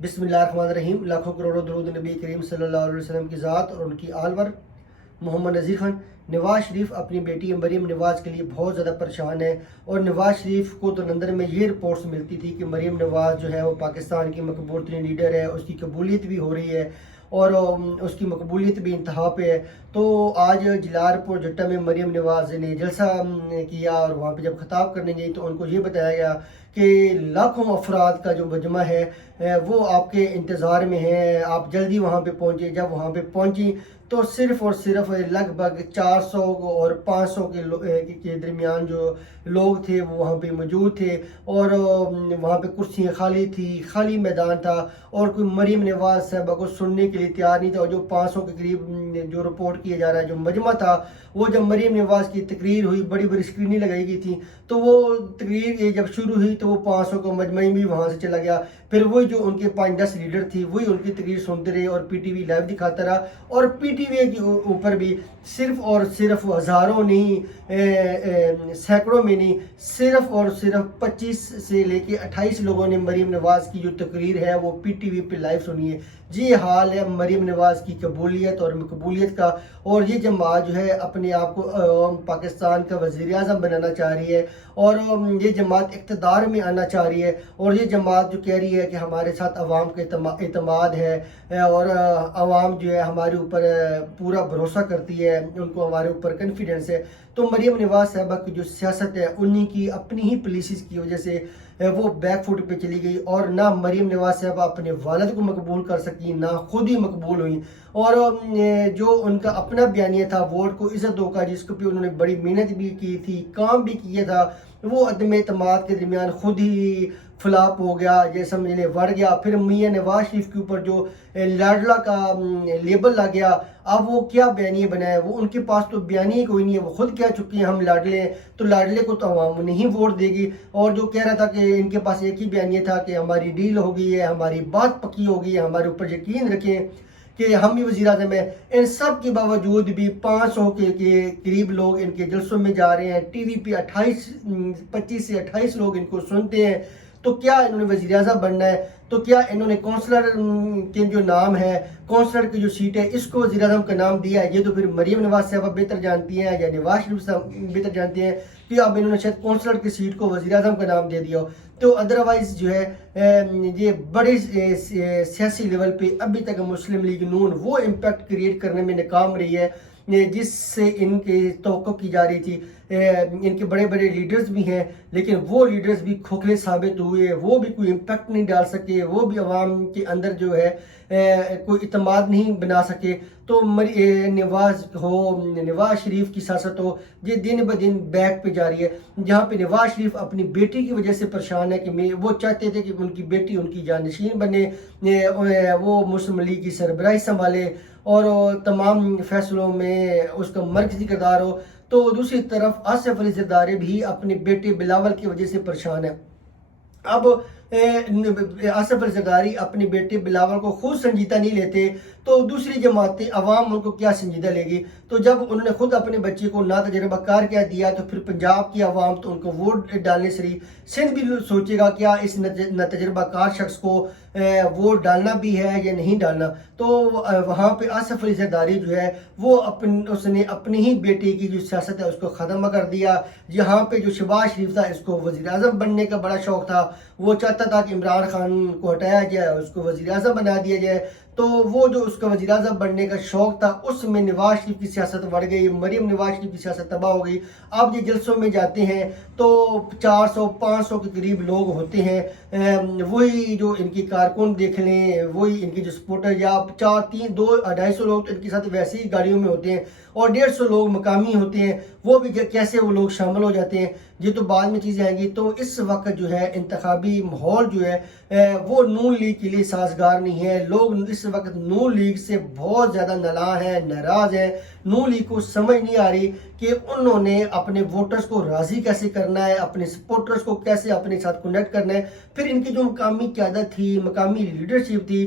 بسم اللہ الرحمن الرحیم۔ لاکھوں کروڑوں درود نبی کریم صلی اللہ علیہ وسلم کی ذات اور ان کی آل ور۔ محمد نذیر خان نواز شریف اپنی بیٹی مریم نواز کے لیے بہت زیادہ پریشان ہے، اور نواز شریف کو تو لندن میں یہ رپورٹس ملتی تھی کہ مریم نواز جو ہے وہ پاکستان کی مقبول ترین لیڈر ہے، اس کی قبولیت بھی ہو رہی ہے اور اس کی مقبولیت بھی انتہا پہ ہے۔ تو آج جلال پور جٹا میں مریم نواز نے جلسہ کیا، اور وہاں پہ جب خطاب کرنے گئی تو ان کو یہ بتایا گیا کہ لاکھوں افراد کا جو مجمع ہے وہ آپ کے انتظار میں ہے، آپ جلدی وہاں پہ پہنچے۔ جب وہاں پہ پہنچی تو صرف اور صرف لگ بھگ 400 اور 500 کے درمیان جو لوگ تھے وہ وہاں پہ موجود تھے، اور وہاں پہ کرسیاں خالی تھی، خالی میدان تھا، اور کوئی مریم نواز صاحبہ کو سننے کے لیے تیار نہیں تھا۔ اور جو 500 کے قریب جو رپورٹ کیا جا رہا ہے جو مجمع تھا، وہ جب مریم نواز کی تقریر ہوئی، بڑی بڑی اسکرینیں لگائی گئی تھی، تو وہ تقریر جب شروع ہوئی تو وہ 500 کا مجمع بھی وہاں سے چلا گیا۔ پھر وہی جو ان کے 5-10 لیڈر تھی وہی ان کی تقریر سنتے رہے، اور پی ٹی وی لائیو دکھاتا رہا، اور پی ٹی وی کے اوپر بھی صرف اور صرف ہزاروں نہیں، سینکڑوں میں نہیں، صرف اور صرف 25 سے لے کے 28 لوگوں نے مریم نواز کی جو تقریر ہے وہ پی ٹی وی پہ لائیو سنی ہے۔ یہ حال ہے مریم نواز کی قبولیت اور مقبولیت کا، اور یہ جماعت جو ہے اپنے آپ کو پاکستان کا وزیر اعظم بنانا چاہ رہی ہے، اور یہ جماعت اقتدار میں آنا چاہ رہی ہے، اور یہ جماعت جو کہہ رہی ہے کہ ہمارے ساتھ عوام کا اعتماد ہے، اور عوام جو ہے ہمارے اوپر پورا بھروسہ کرتی ہے، ان کو ہمارے اوپر کنفیڈنس ہے۔ تو مریم نواز صاحبہ کی جو سیاست ہے انہی کی اپنی ہی پالیسیز کی وجہ سے وہ بیک فوٹ پہ چلی گئی، اور نہ مریم نواز صاحبہ اپنے والد کو مقبول کر سکی، نہ خود ہی مقبول ہوئی، اور جو ان کا اپنا بیانیہ تھا ووٹ کو عزت دو کا، جس کو بھی انہوں نے بڑی محنت بھی کی تھی، کام بھی کیا تھا، وہ عدم اعتماد کے درمیان خود ہی فلاپ ہو گیا، یہ سمجھ لیں وڑ گیا۔ پھر میاں نواز شریف کے اوپر جو لاڈلا کا لیبل لگ گیا، اب وہ کیا بیانیہ بنائے؟ وہ ان کے پاس تو بیانیہ کوئی نہیں ہے، وہ خود کہہ چکی ہیں ہم لاڈلے ہیں، تو لاڈلے کو تو عوام نہیں ووٹ دے گی۔ اور جو کہہ رہا تھا کہ ان کے پاس ایک ہی بیانیہ تھا کہ ہماری ڈیل ہو گئی ہے، ہماری بات پکی ہو گئی ہے، ہمارے اوپر یقین رکھیں کہ ہم بھی وزیر اعظم ہیں، ان سب کے باوجود بھی 500 کے قریب لوگ ان کے جلسوں میں جا رہے ہیں، ٹی وی پہ 25 سے 28 لوگ ان کو سنتے ہیں۔ تو کیا انہوں نے وزیر اعظم بننا ہے؟ تو کیا انہوں نے کونسلر کے جو نام ہے، کونسلر کی جو سیٹ ہے، اس کو وزیر اعظم کا نام دیا ہے؟ یہ تو پھر مریم نواز صاحبہ بہتر جانتی ہیں، یا نواز شریف صاحب بہتر جانتے ہیں کہ اب انہوں نے شاید کونسلر کی سیٹ کو وزیر اعظم کا نام دے دیا ہو۔ تو ادروائز جو ہے یہ بڑے سیاسی لیول پہ ابھی تک مسلم لیگ نون وہ امپیکٹ کریٹ کرنے میں ناکام رہی ہے جس سے ان کے توقع کی جا رہی تھی۔ ان کے بڑے بڑے لیڈرز بھی ہیں، لیکن وہ لیڈرز بھی کھوکھلے ثابت ہوئے، وہ بھی کوئی امپیکٹ نہیں ڈال سکے، وہ بھی عوام کے اندر جو ہے کوئی اعتماد نہیں بنا سکے۔ تو نواز شریف کی سیاست ہو، یہ دن بہ دن بیک پہ جا رہی ہے، جہاں پہ نواز شریف اپنی بیٹی کی وجہ سے پریشان ہے کہ وہ چاہتے تھے کہ ان کی بیٹی ان کی جانشین بنے، وہ مسلم لیگ کی سربراہی سنبھالے اور تمام فیصلوں میں اس کا مرکزی کردار ہو۔ تو دوسری طرف آصف علی زرداری بھی اپنے بیٹے بلاول کی وجہ سے پریشان ہے۔ اب آصف علی زرداری اپنے بیٹے بلاول کو خود سنجیدہ نہیں لیتے تو دوسری جماعتیں عوام ان کو کیا سنجیدہ لے گی؟ تو جب انہوں نے خود اپنے بچے کو نا تجربہ کار کیا دیا تو پھر پنجاب کی عوام تو ان کو ووٹ ڈالنے سے رہی، سندھ بھی سوچے گا کیا اس نا تجربہ کار شخص کو ووٹ ڈالنا بھی ہے یا نہیں ڈالنا۔ تو وہاں پہ آصف علی زرداری جو ہے وہ اس نے اپنی ہی بیٹے کی جو سیاست ہے اس کو ختم کر دیا۔ یہاں پہ جو شہباز شریف تھا، اس کو وزیر اعظم بننے کا بڑا شوق تھا، وہ چاہتا تھا کہ عمران خان کو ہٹایا جائے، اس کو وزیر اعظم بنا دیا جائے۔ تو وہ جو اس کا وزیر اعظم بننے کا شوق تھا اس میں نواز شریف کی سیاست بڑھ گئی، مریم نواز شریف کی سیاست تباہ ہو گئی۔ اب یہ جلسوں میں جاتے ہیں تو 400-500 کے قریب لوگ ہوتے ہیں، وہی جو ان کی کارکن دیکھ لیں، وہی ان کی جو سپورٹر، یا 200-250 لوگ تو ان کے ساتھ ویسے ہی گاڑیوں میں ہوتے ہیں، اور 150 لوگ مقامی ہوتے ہیں، وہ بھی کیسے وہ لوگ شامل ہو جاتے ہیں، یہ تو بعد میں چیزیں آئیں گی۔ تو اس وقت جو ہے انتخابی ماحول جو ہے وہ نون لیگ کے لیے سازگار نہیں ہے۔ لوگ اس وقت نون لیگ سے بہت زیادہ نالاں ہیں، ناراض ہیں، نون لیگ کو سمجھ نہیں آ رہی کہ انہوں نے اپنے ووٹرز کو راضی کیسے کرنا ہے، اپنے سپورٹرز کو کیسے اپنے ساتھ کنیکٹ کرنا ہے۔ پھر ان کی جو مقامی قیادت تھی، مقامی لیڈرشپ تھی،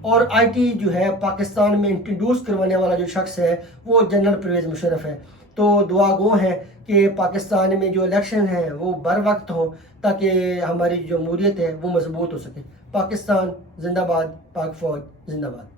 اور آئی ٹی جو ہے پاکستان میں انٹروڈیوس کروانے والا جو شخص ہے وہ جنرل پرویز مشرف ہے. تو دعا گو ہے کہ پاکستان میں جو الیکشن ہیں وہ بر وقت ہو تاکہ ہماری جو جمہوریت ہے وہ مضبوط ہو سکے. پاکستان زندہ باد، پاک فوج زندہ باد.